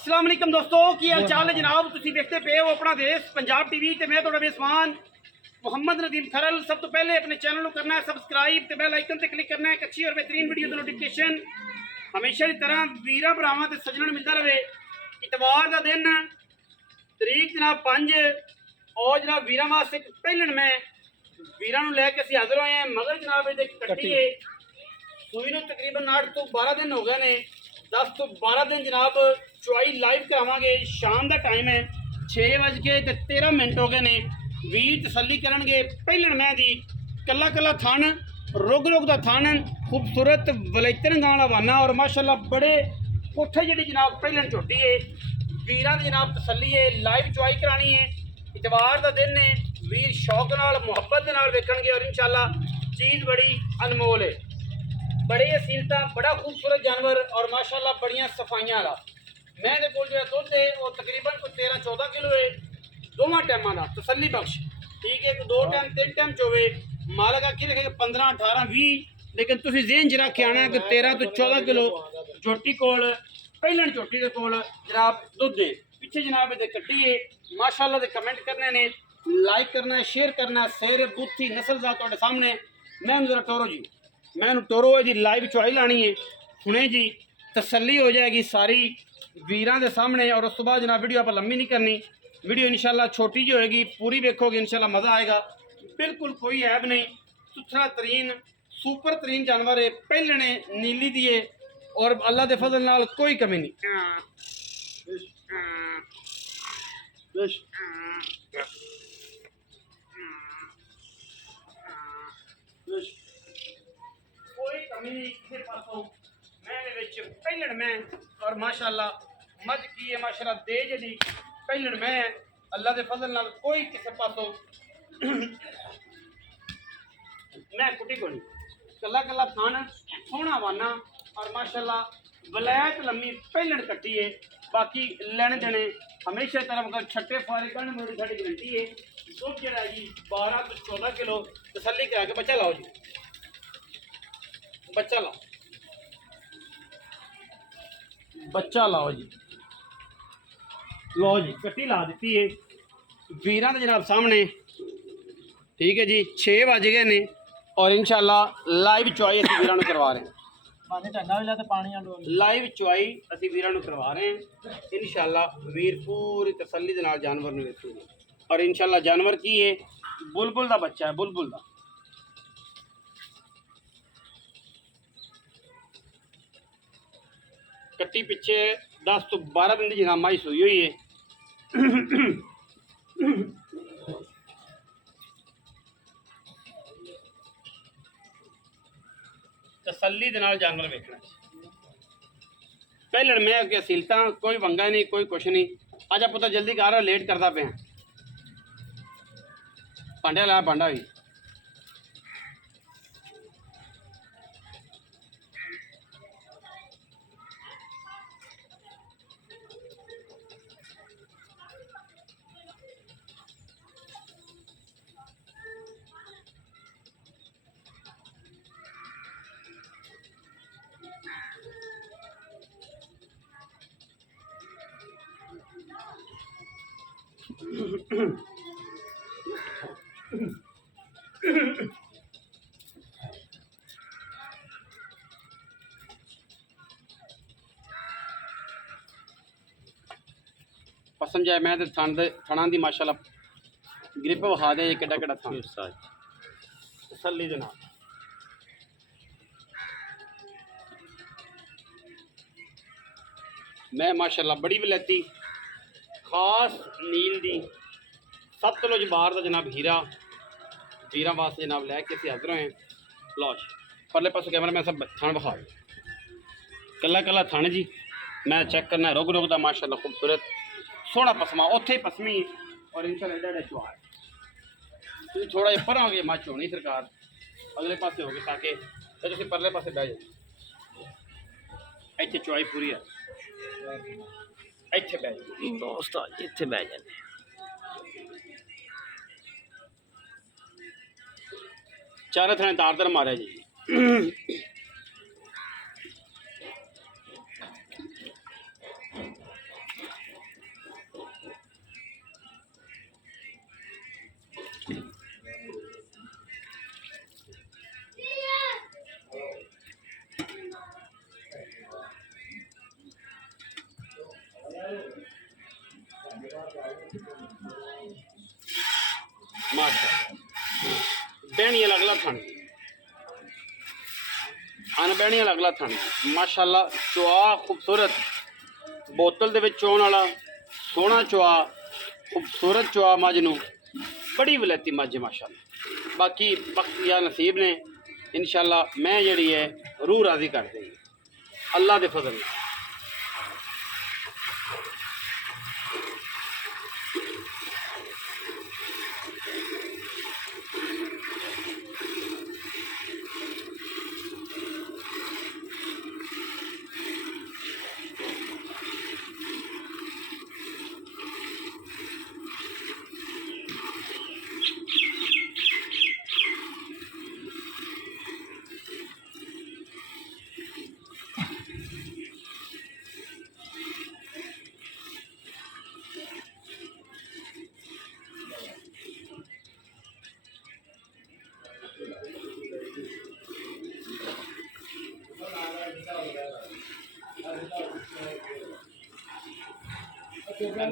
अस्सलाम वालेकुम दोस्तों, की हाल चाल है जनाब। तुसी देखते पे हो अपना देश पंजाब टीवी ते मैं थोड़ा मेजबान मुहम्मद नदीम खरल। सब तो पहले अपने चैनल को करना है सबसक्राइब ते बेल आइकन ते क्लिक करना है। एक अच्छी और बेहतरीन वीडियो की नोटिफिकेशन हमेशा की तरह वीरा भरावां ते सज्जणों मिलता रहे। इतवार का दिन तरीक जनाब 5 और जनाब वीरा वास्ते पहलन मैं वीरा लैके असीं हाजिर होए हैं। मगर जनाब ये कट्टी है सूई नूं तकरीबन 8 तो 12 दिन हो गए ने। 10 तो 12 दिन जनाब चुआई लाइव करावांगे। शाम का टाइम है 6:13 हो गए ने। वीर तसल्ली करनगे पहलन मैं दी कला कला थन रुग रुग का थन खूबसूरत वलैतन गां वाला वाना और माशाल्लाह बड़े कोठे जी जनाब पहलन झोटी है। वीरां दी जनाब तसल्ली है लाइव चुआई करानी है। इतवार का दिन है वीर शौक नाल मुहब्बत दे नाल वेखणगे और इंशाल्लाह चीज़ बड़ी अनमोल है। बड़े असीलता बड़ा खूबसूरत जानवर और माशाल्लाह बड़िया सफाइयां वाला। मैं दे कोल जो दुध है वो तकरीबन कोई 13-14 किलो है दोवां टाइमां दा तसल्ली बख्श। ठीक है, 2 टाइम 3 टाइम चोवे मालक आखी रखेगा 15, 18, 20, लेकिन तुसीं ज़हन च रख के आना कि 13 तो 14 किलो झोटी कोल पहलन झोटी दे कोल जनाब दुध है। पिछे जनाब ये कट्टी है माशाल्लाह दे कमेंट करने ने, लाइक करना है, शेयर करना है। शेर बुत्थी नस्ल दा तुहाडे सामने। मैं जरा टोरो जी मैं टोरो है जी लाइव चुआई लानी है हुणे जी तसल्ली हो जाएगी सारी वीरां दे सामने। और उस तो बाद जनाब वीडियो आप लंबी नहीं करनी, वीडियो इंशाल्लाह छोटी जो होगी पूरी देखोगे इंशाल्लाह मज़ा आएगा। बिल्कुल कोई ऐब नहीं, सुथरा तरीन सुपर तरीन जानवर है। पहलने नीली दिए और अल्लाह के फजल नाल कोई कमी नहीं। कोई कमी नहीं किसी पासों। मैंने विच पहलन मैं और माशाल्लाह मज की है माशाल्लाह दे जी पहलन मैं अल्लाह के फजल नाल कोई किसी पासों मैं कुटी को नहीं। कला कला थान सोहना वाना और माशाल्लाह वलैत लम्मी पहलन कट्टी है। बाकी लेने देने हमेशा तरफ अगर छट्टे फारे करने मेरी साड़ी गारंटी है। दुध जरा जी 12 तो 14 किलो तसल्ली करा के बच्चा लाओ जी, बच्चा लाओ, बच्चा लाओ जी, लो जी कट्टी ला दी है वीरां दे जनाब सामने। ठीक है जी 6 बज गए ने और इंशाल्लाह लाइव चुआई असीं वीरां नूं करवा रहे हैं। लाइव चुआई असीं वीरां नूं करवा रहे हैं। इंशाल्लाह वीर पूरी तसल्ली दे नाल जानवर नूं वेखोगे और इंशाल्लाह जानवर की है बुलबुल दा बच्चा है, बुलबुल दा। कट्टी पिछे 10 तो 12 दिन की जनाब माई सूई हुई है। तसल्ली दे नाल जानवर वेखना। पहले मैं अगे असीलता कोई वंगा नहीं कोई कुछ नहीं। अज पुत्र जल्दी कर लेट करता पे भांडे ला भांडा भी पसंद जाए मैं थणा दी माशाल्लाह ग्रिप विखा दे कि थन तसल्ली दे नाल। मैं माशाल्लाह बड़ी वलैती खास नील दी सतलुज बार का जनाब हीरा वीरां वास्ते जनाब लैके असीं हाजिर होए। लॉश परले पासों कैमरा मैं सब थन विखा कला कला थन जी। मैं चेक करना रुग रुग का माशाल्लाह खूबसूरत सोहना पसमा उत्थे पसमी और इंशाल्लाह एडा एडा चुआ तुम थोड़ा जिहा परां होगे मच होनी सरकार अगले पासे हो गए ताकि तुम परले पासे बह जाओ। इत्थे चुआई पूरी है इत्थे बह जाओ दोस्त इत्थे बह जाने। चारे थाने तार मारे जी। माशाल्लाह बैणी अगला थान अनबैणी अगला थान माशाल्लाह चुआ खूबसूरत बोतल दे विच चोण वाला सोहना चुआ खूबसूरत चुआ मझ नूं बड़ी वलैती मझ माशाल्लाह बाकी वक्त या नसीब ने इंशाल्लाह मैं जिहड़ी है रूह राजी कर देगी अल्लाह दे फजल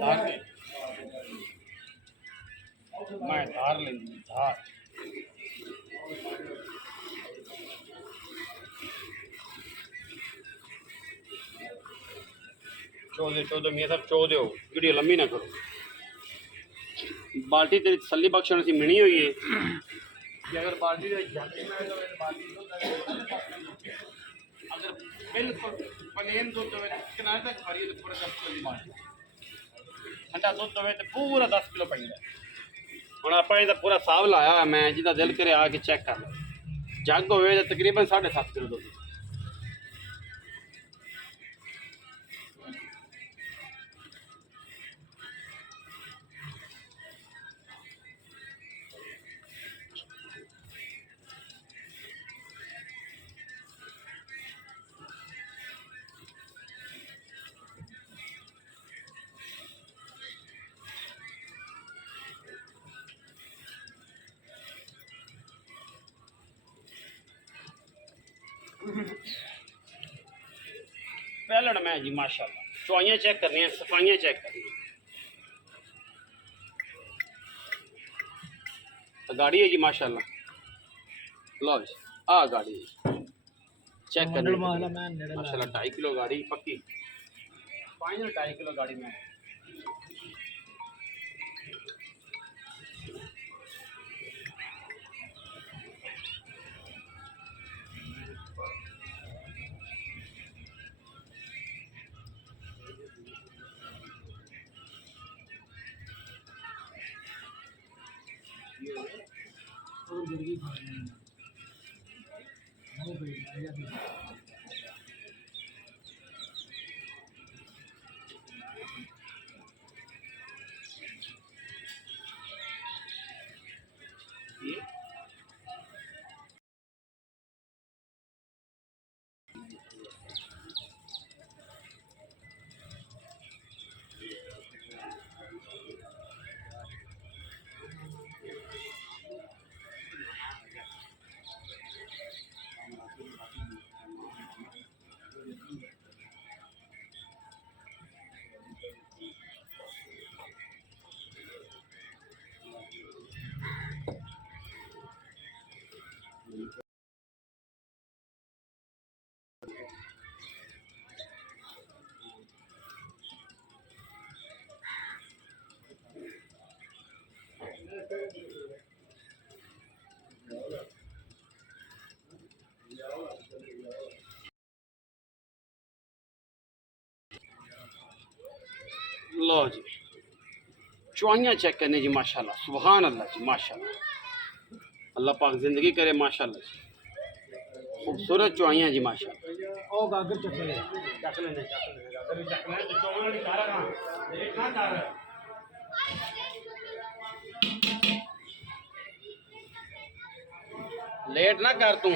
नाल। मैं धार लेंदी धार चौदह मियाँ साहब चौ दो वीडियो लंबी ना करो बाल्टी तेरी तसली बख्शण सी मिनी हुई है कि अगर बाल्टी अगर बिल्कुल प्लेन दुध हो किनारे तक भरी तो पूरा 10 किलो की बाल्टी ठंडा दुध हो तो पूरा 10 किलो पैंदा ਹੁਣ ਆਪਾਂ ਇਹਦਾ ਪੂਰਾ ਹਿਸਾਬ ਲਾਇਆ ਮੈਂ ਜਿਹਦਾ ਦਿਲ ਕਰੇ ਆ ਕੇ ਚੈੱਕ ਕਰ ਲਓ ਜੱਗ ਹੋਵੇ ਤਾਂ ਤਕਰੀਬਨ 7.5 ਕਿਲੋ ਦੁੱਧ पहलड़ में जी माशाल्लाह चुआइयाँ चेक करनी है सफाइयाँ चेक करनी है तो गाड़ी है जी माशाल्लाह लो जी आ गाड़ी है चेक करनी माशाल्लाह 2.5 किलो गाड़ी पक्की फाइनल 2.5 किलो गाड़ी में लो जी चुआइयाँ चेक करने जी माशाल्लाह सुभान अल्लाह जी माशाल्लाह अल्लाह पाक जिंदगी करे माशाल्लाह जी खूबसूरत चुआइयाँ जी माशाल्लाह ओ गागर चक ले गागर भी चक ले तो चौवन वाली सारा कहां देखना चाह रहा लेट ना कर तू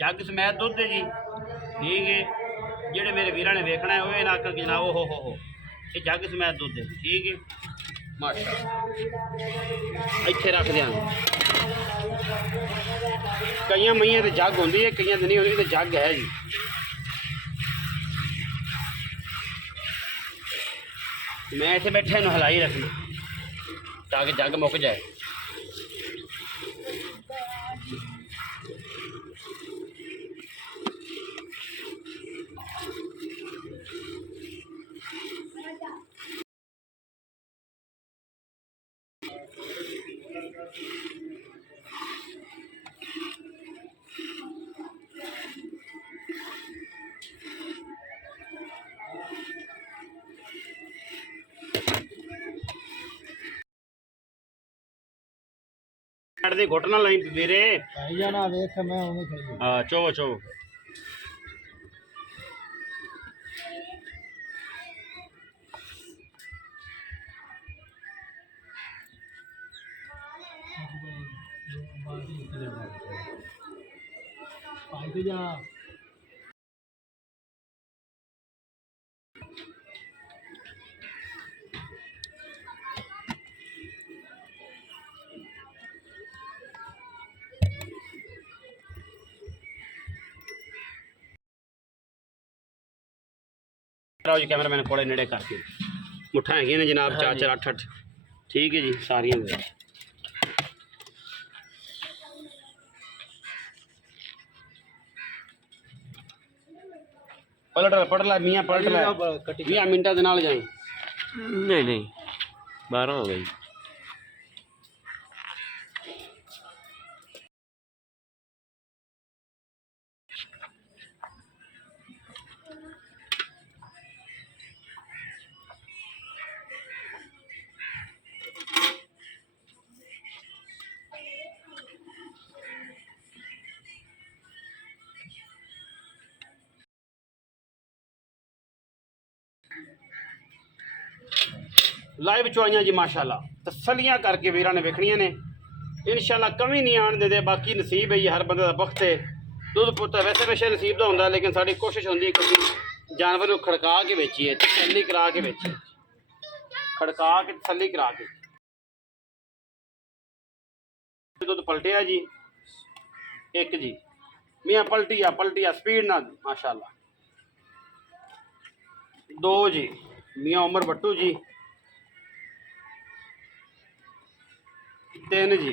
जग समेत दुध है जी ठीक है जेडे मेरे वीर ने वेखना है वो ना आखन कि जनाब हो ये जग समेत दुध है ठीक है माशाल्लाह इत्थे रख देंगे। ਕਈਆਂ ਮਈਆਂ ਤੇ ਜੱਗ ਹੁੰਦੀ ਹੈ, ਕਈਆਂ ਤੇ ਨਹੀਂ ਹੁੰਦੀ, ਤੇ ਜੱਗ ਹੈ ਜੀ। ਮੈਂ ਇੱਥੇ ਬੈਠੇ ਇਹਨੂੰ ਹਿਲਾਈ ਰੱਖਣਾ ਤਾਂ ਕਿ ਜੱਗ ਮੁੱਕ ਜਾਏ। ਦੇ ਘੁੱਟ ਨਾ ਲਈ ਵੀਰੇ, ਭਾਈ ਜਾਨਾ ਵੇਖ ਮੈਂ ਉਹਨੇ ਖਾਈ ਹਾਂ ਚੋਵੋ ਚੋਵੋ। ਭਾਈ ਤੇ ਜਾ ਜੀ ਕੈਮਰਾਮੈਨ ਕੋਲੇ ਨੇੜੇ ਕਰਕੇ ਮੁੱਠਾਂ ਹੈਗੀਆਂ ਨੇ ਜਨਾਬ, 4 4 8 8 ਠੀਕ ਹੈ ਜੀ ਸਾਰੀਆਂ ਦੇ। ਪਲਟ ਲੈ ਮੀਆਂ, ਪਲਟ ਲੈ 20 ਮਿੰਟਾਂ ਦੇ ਨਾਲ ਜਾਈ। नहीं नहीं 12 हो गई। ਲਾਈਵ ਚੋਈਆਂ ਜੀ ਮਾਸ਼ਾਅੱਲਾ, ਤਸੱਲੀਆਂ ਕਰਕੇ ਵੀਰਾਂ ਨੇ ਵੇਖਣੀਆਂ ਨੇ ਇਨਸ਼ਾਅੱਲਾ, ਕਮੀ ਨਹੀਂ ਆਣ ਦੇ। ਬਾਕੀ ਨਸੀਬ ਹੈ ਜੀ, ਹਰ ਬੰਦੇ ਦਾ ਵਕਤ ਹੈ। ਦੁੱਧ ਪੁੱਤ ਵੈਸੇ ਵੈਸੇ ਨਸੀਬ ਦਾ ਹੁੰਦਾ, ਲੇਕਿਨ ਸਾਡੀ ਕੋਸ਼ਿਸ਼ ਹੁੰਦੀ ਹੈ ਕਿ ਜਾਨਵਰ ਨੂੰ ਖੜਕਾ ਕੇ ਵੇਚੀਏ, ਤਸੱਲੀ ਕਰਾ ਕੇ ਵੇਚੀਏ, ਖੜਕਾ ਕੇ ਤਸੱਲੀ ਕਰਾ ਕੇ। ਦੁੱਧ ਪਲਟਿਆ ਜੀ ਇੱਕ ਜੀ, ਮੀਆਂ ਪਲਟੀਆ ਸਪੀਡ ਨਾਲ ਮਾਸ਼ਾਅੱਲਾ। 2 ਜੀ ਮੀਆਂ ਉਮਰ ਬੱਟੂ ਜੀ। 3 ਜੀ।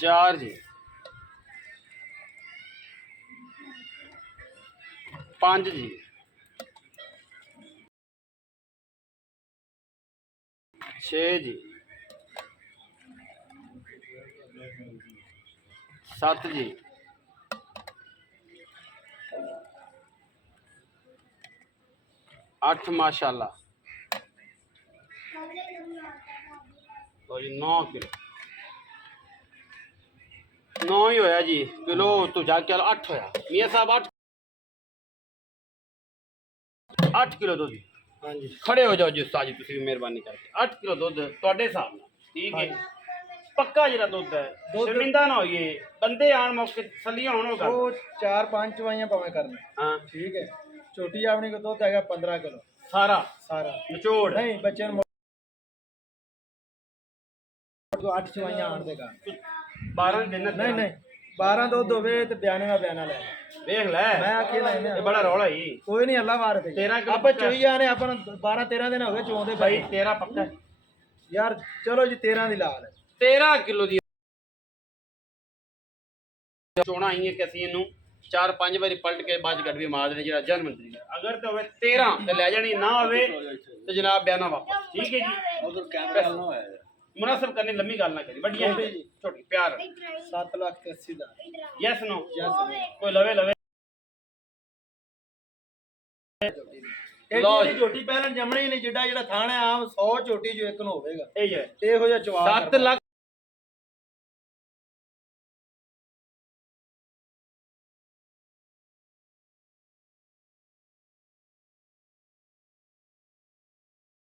4 जी। 5 जी। 6 जी। 7 जी। 8 माशाल्लाह। तो जी 9 किलो, 9 ही होया जी किलो तो जाके 8 होया। मियाँ साहब 8 किलो दूध। हाँ जी खड़े हो जाओ जी उस्ताद जी, तुसी भी मेहरबानी करके। 8 किलो दूध तुहाडे हिसाब नाल ठीक है, पक्का जिहड़ा दूध है, शर्मिंदा ना होइए, बंदे आण मौके सलियां होण होगा। वो 4-5 चवाइयां पावे करने। हाँ ठीक है, छोटी आवनी को दूध हैगा 15 किलो सारा सारा निचोड़ नहीं बच्चे को 8 चवाइयां आण देगा। 12 दिन नहीं नहीं 12 दूध होवे ते बयाने का बयाना ले देख ले, मैं अकेला ही ये बड़ा रौला ही। कोई नहीं अल्लाह वार थे 13 किलो आप चोई आने अपन 12-13 दिन हो गए चोंदे भाई 13 पक्का है यार। चलो जी 13 दी लाल है। 13 किलो दी चोना आई है कि ਅਸੀਂ ਇਹਨੂੰ 4-5 ਵਾਰੀ ਪਲਟ ਕੇ ਬਾਅਦ ਗੱਡ ਵੀ ਮਾਰ ਦੇਣੀ ਜਿਹੜਾ ਜਨ ਮੰਤਰੀ ਹੈ। ਅਗਰ ਤੇ ਹੋਵੇ 13 ਤੇ ਲੈ ਜਾਣੀ, ਨਾ ਹੋਵੇ ਤੇ ਜਨਾਬ ਬਿਆਨਾ ਵਾਪਸ। ਠੀਕ ਹੈ ਜੀ, उधर कैमरा ना होया मुनासिब करनी, लंबी गाल ना करी, बढ़िया छोटी प्यार। 7,80,000 दा यस नो यस कोई लवे लवे लो जी झोटी पहले जमणी नहीं जिड्डा जेड़ा थाना आम 100 झोटी जो एक नु होवेगा ਇਹ ਹੈ ते हो जा चवा 7 ਲੱਖ